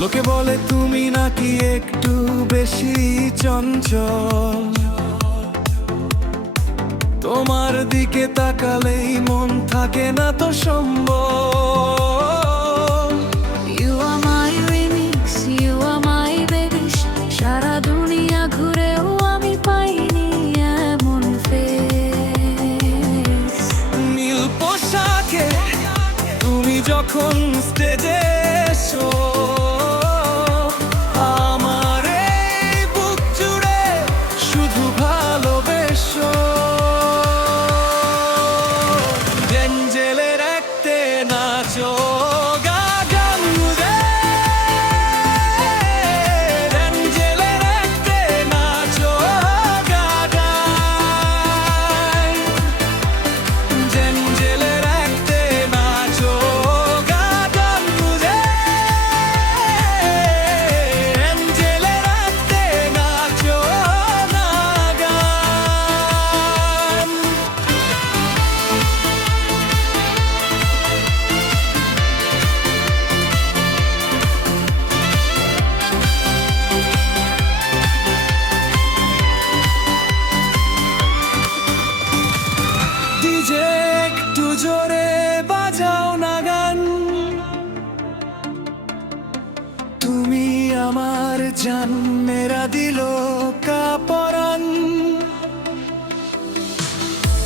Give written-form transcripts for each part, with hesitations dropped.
লোকে বলে তুমি নাকি একটু বেশি চঞ্চল, তোমার দিকে তাকালেই মন থাকে না তো সম্বল। You are my remix, you are my baby, সারা দুনিয়া ঘুরেও আমি পাইনি এমন ফেস। নীল পোশাকে তুমি যখন স্টেজে এসো, একটু জোরে বাজাও না গান, তুমি আমার জান, মেরা দিলো কা পরান।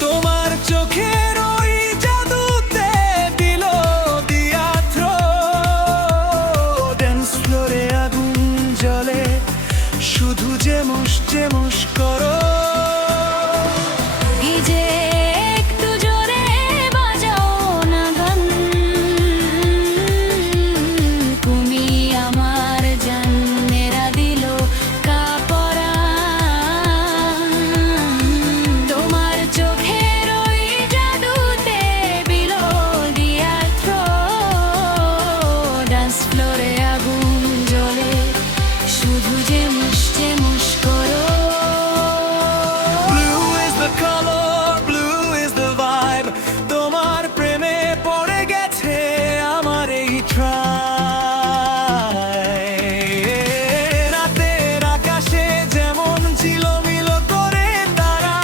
তোমার চোখের ওই জাদুতে দিল দিয়া থ্রো, ড্যান্স ফ্লোরে আগুন জ্বলে, শুধু যেমস যেমস করো। রাতের আকাশে যেমন ঝিলমিল করে তারা,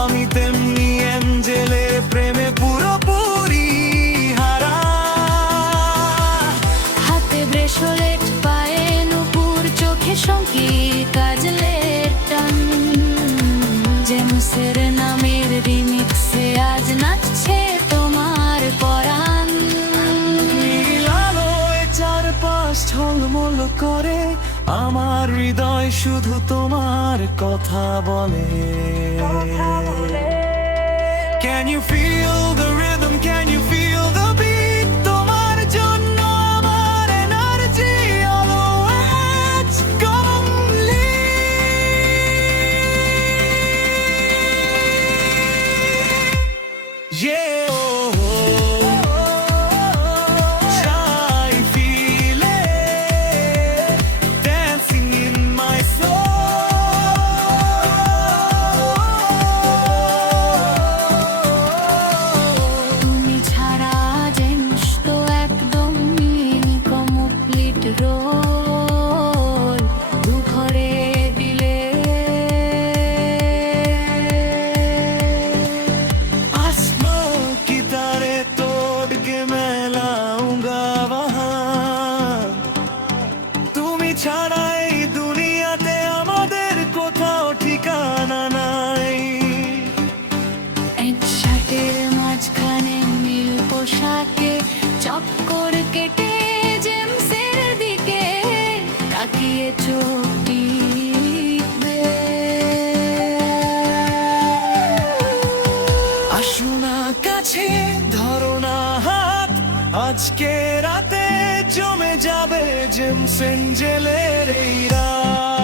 আমি তেমনি অ্যাঞ্জেলের প্রেমে পুরোপুরি হারা। হাতে ব্রেসলেট, পায়ে নুপুর, চোখে সংগীত, কাজলের টান, জেমসের নামের রিমিক্সে আজ নাচছে তোমার পরাণ। চারপাশ ঝলমল করে, আমার হৃদয় শুধু তোমার কথা বলে। Can you feel the rhythm? Can you feel the beat? তোমার জন্য আমার এনার্জি always complete. Yeah. ছাড়াই দুনিয়াতে আমাদের কোথাও ঠিকানা নাই। এক শার্টের মাঝখানে নীল পোশাকে চক্কর কেটে জেমসের দিকে তাকিয়ে চোখ টিপবে। আসো না কাছে, ধরো না হাত, আজকে রাতে জমে যাবে জেমস এঞ্জেলের এই রাত